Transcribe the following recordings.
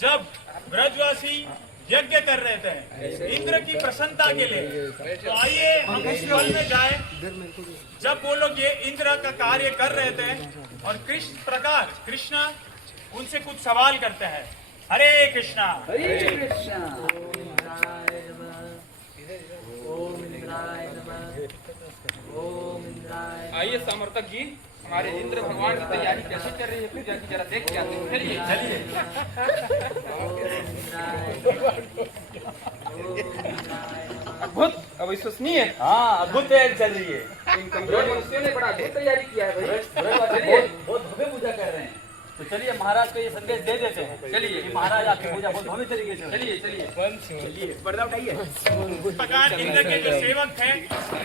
जब ब्रजवासी यज्ञ कर रहे थे इंद्र की प्रसन्नता के लिए, तो आइए हम उस पल में जाए जब वो लोग ये इंद्र का कार्य कर रहे थे और कृष्ण उनसे कुछ सवाल करते हैं। हरे कृष्णा। हरे कृष्णा। आइए समर्थक जी, हमारे इंद्र भगवान की तैयारी कैसे चल रही है पूजा की, जरा देख के आते हैं। चलिए अद्भुत, अविश्वसनीय। हाँ, अद्भुत तैयारी चल रही है। इन कमजोर मनुष्यों ने बड़ा अद्भुत तैयारी किया है भाई। बहुत भव्य पूजा कर रहे हैं। तो चलिए महाराज को ये संदेश दे देते हैं। चलिए कि महाराज आपकी पूजा बहुत भव्य तरीके से। चलिए पर्दा उठाइए। इस प्रकार इंद्र के जो सेवक थे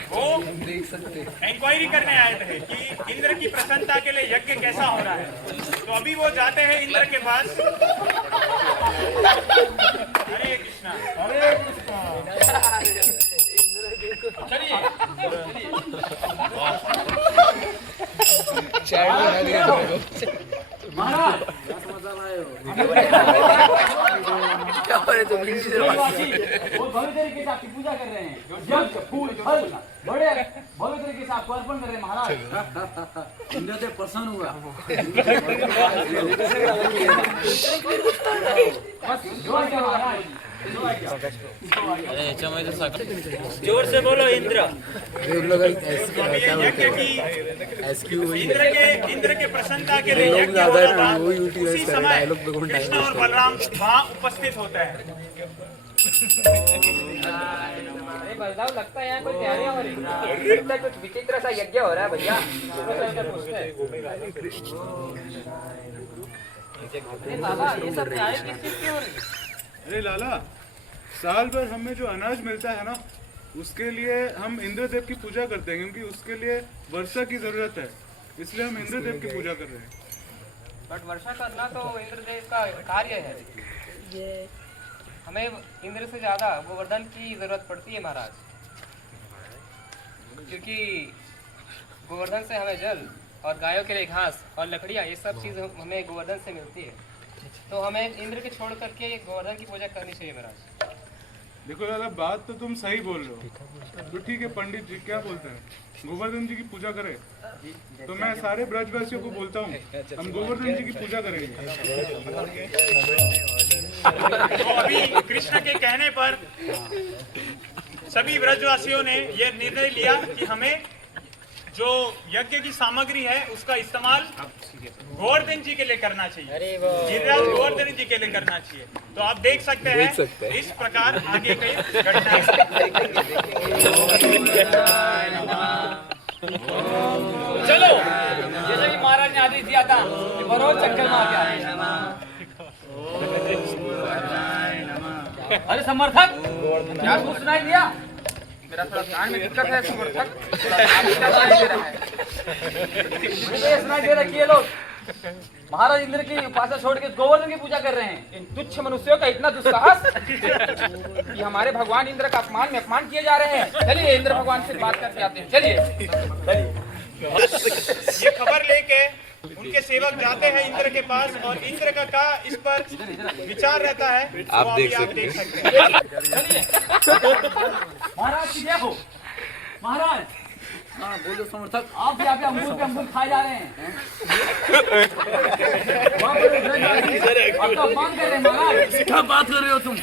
वो इंक्वायरी करने आए थे कि इंद्र की प्रसन्नता के लिए यज्ञ कैसा हो रहा है। तो अभी वो जाते हैं इंद्र के पास। हरे कृष्णा। हरे कृष्णा। चलिए महाराज क्या हो रहा है तुम? बहुत भव्य तरीके से आपकी पूजा कर रहे हैं। यज्ञ फूल फल बड़े भव्य तरीके से आपको अर्पण कर रहे हैं महाराज। इंद्रदेव प्रसन्न हुआ। बस जोर से महाराज, जोर से बोलो इंद्र। इंद्र के प्रसन्नता के लिए यज्ञ हो रहा था। उसी समय कृष्ण और बलराम वहाँ उपस्थित होते हैं। अरे बलदाव, लगता है यहाँ कोई तैयारियां हो रही है। लगता है कुछ विचित्र सा यज्ञ हो रहा है भैया। अरे बाबा, ये सब तैयारी किस चीज की हो रही है? अरे लाला, साल भर हमें जो अनाज मिलता है ना, उसके लिए हम इंद्रदेव की पूजा करते हैं, क्योंकि उसके लिए वर्षा की जरूरत है। इसलिए हम इंद्रदेव की पूजा कर रहे हैं। बट वर्षा करना तो इंद्रदेव का कार्य है। हमें इंद्र से ज्यादा गोवर्धन की जरूरत पड़ती है महाराज, क्योंकि गोवर्धन से हमें जल और गायों के लिए घास और लकड़ियाँ, ये सब चीज़ हमें गोवर्धन से मिलती है। तो हमें इंद्र के छोड़ करके गोवर्धन की पूजा करनी चाहिए महाराज। देखो लाला, बात तो तुम सही बोल रहे हो। तो ठीक है पंडित जी, क्या बोलते हैं, गोवर्धन जी की पूजा करें? तो मैं सारे ब्रजवासियों को बोलता हूँ, हम गोवर्धन जी की पूजा करेंगे। तो अभी कृष्ण के कहने पर सभी ब्रजवासियों ने यह निर्णय लिया कि हमें जो यज्ञ की सामग्री है उसका इस्तेमाल गोवर्धन जी के लिए करना चाहिए, गिरिराज गोवर्धन जी के लिए करना चाहिए। तो आप देख सकते हैं इस प्रकार आगे कई घटनाएं। चलो, जैसा कि महाराज ने आदेश दिया था कि बरोज चक्कर मार के आए। अरे समर्थक, क्या कुछ सुनाई दिया? मेरा थोड़ा कान में दिक्कत है समर्थक। मुझे ये सुनाई दे रहा है कि ये लोग महाराज इंद्र की उपासना छोड़ के गोवर्धन की पूजा कर रहे हैं। इन तुच्छ मनुष्यों का इतना दुस्साहस कि हमारे भगवान इंद्र का अपमान में अपमान किए जा रहे हैं। चलिए इंद्र भगवान से बात करके आते हैं। चलिए ये खबर लेके उनके सेवक जाते हैं इंद्र के पास और इंद्र का इस पर विचार रहता है। आप देख सकते हैं। महाराज की जय हो। महाराज, हाँ बोलो समर्थक। आप भी यहाँ पे अमरूद खाए जा रहे हैं। आप तो अपमान कर रहे हैं महाराज। क्या बात कर रहे हो तुम?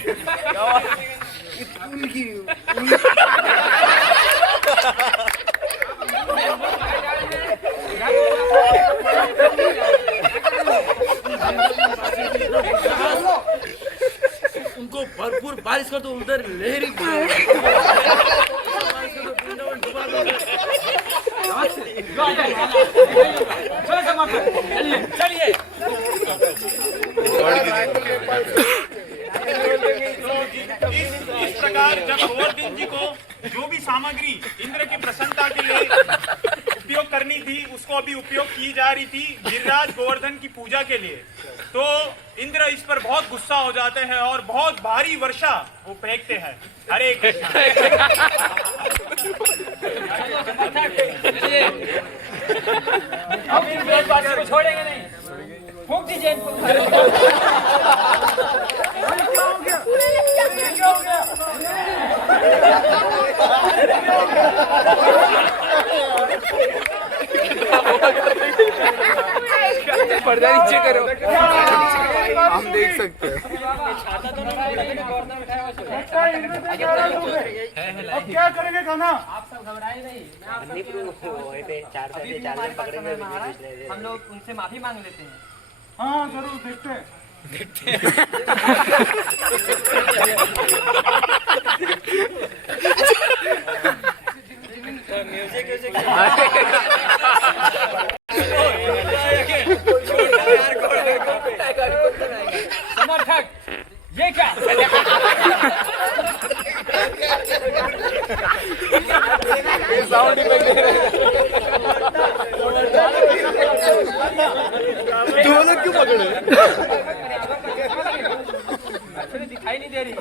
उनको भरपूर बारिश कर दो, उधर लहरी चलिए इस प्रकार जब गोवर्धन जी को जो भी सामग्री इंद्र की प्रसन्नता के लिए उपयोग करनी थी उसको अभी उपयोग की जा रही थी गिरिराज गोवर्धन की पूजा के लिए, तो इंद्र इस पर बहुत गुस्सा हो जाते हैं और बहुत भारी वर्षा वो फेंकते हैं। हरे कृष्ण। हम इन ब्रजवासियों को छोड़ेंगे नहीं। फूंक दीजिए इनको। हम देख सकते हैं। अब क्या करेंगे खाना? आप सब घबराए नहीं, मैं आप सबके अभी भी हमारे पास समय है महाराज, हम लोग उनसे माफी मांग लेते हैं। हाँ जरूर देखते हैं। समर्थक ये क्या? एक्चुअली दिखाई नहीं दे रही है।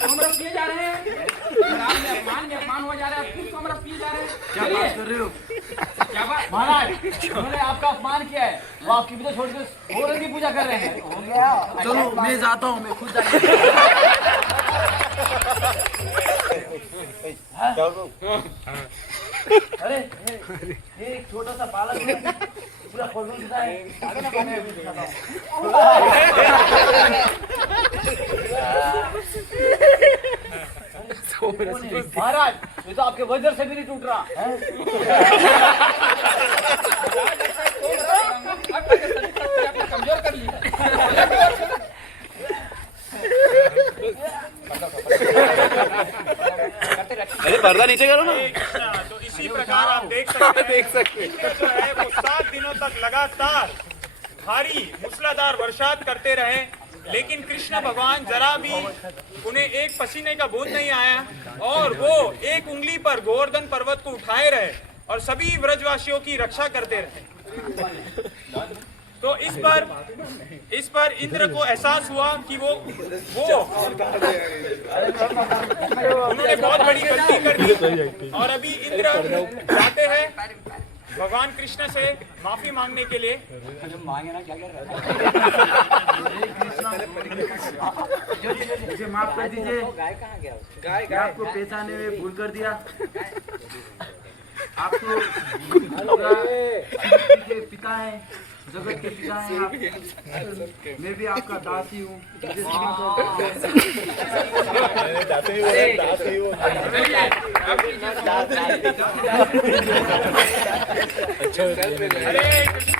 सोमरस पिए जा रहे हैं, अपमान हो जा रहा है, फिर सोमरस पिए जा रहे हैं। क्या बात कर रहे हो? क्या बात महाराज, उन्होंने आपका अपमान किया है, वो आपकी पूजा छोड़कर गोवर्धन की पूजा कर रहे हैं। हो गया। चलो मैं जाता हूँ, मैं खुद जाके अरे ये एक छोटा सा बालक है, पूरा खोलूं देता है। आगे ना पाने अभी दिखाता हूं। महाराज ये तो आपके वज्र से भी नहीं टूट रहा है। कमजोर कर लिया। तो इसी प्रकार आप देख सकते हैं इंद्र जो है वो 7 दिनों तक लगातार भारी मूसलाधार वर्षात करते रहे, लेकिन कृष्ण भगवान जरा भी उन्हें एक पसीने का बूंद नहीं आया और वो एक उंगली पर गोवर्धन पर्वत को उठाए रहे और सभी व्रजवासियों की रक्षा करते रहे। तो इस पर इंद्र को एहसास हुआ कि वो उन्होंने बहुत बड़ी गलती कर दी और अभी इंद्र जाते हैं भगवान कृष्ण से माफी मांगने के लिए। मांगे ना क्या मुझे माफ कर दीजिए, मैं आपको पहचाने में भूल कर दिया। आप तो के पिता हैं, जगत के पिता हैं आप। मैं भी आपका दासी हूँ। हरे कृष्ण।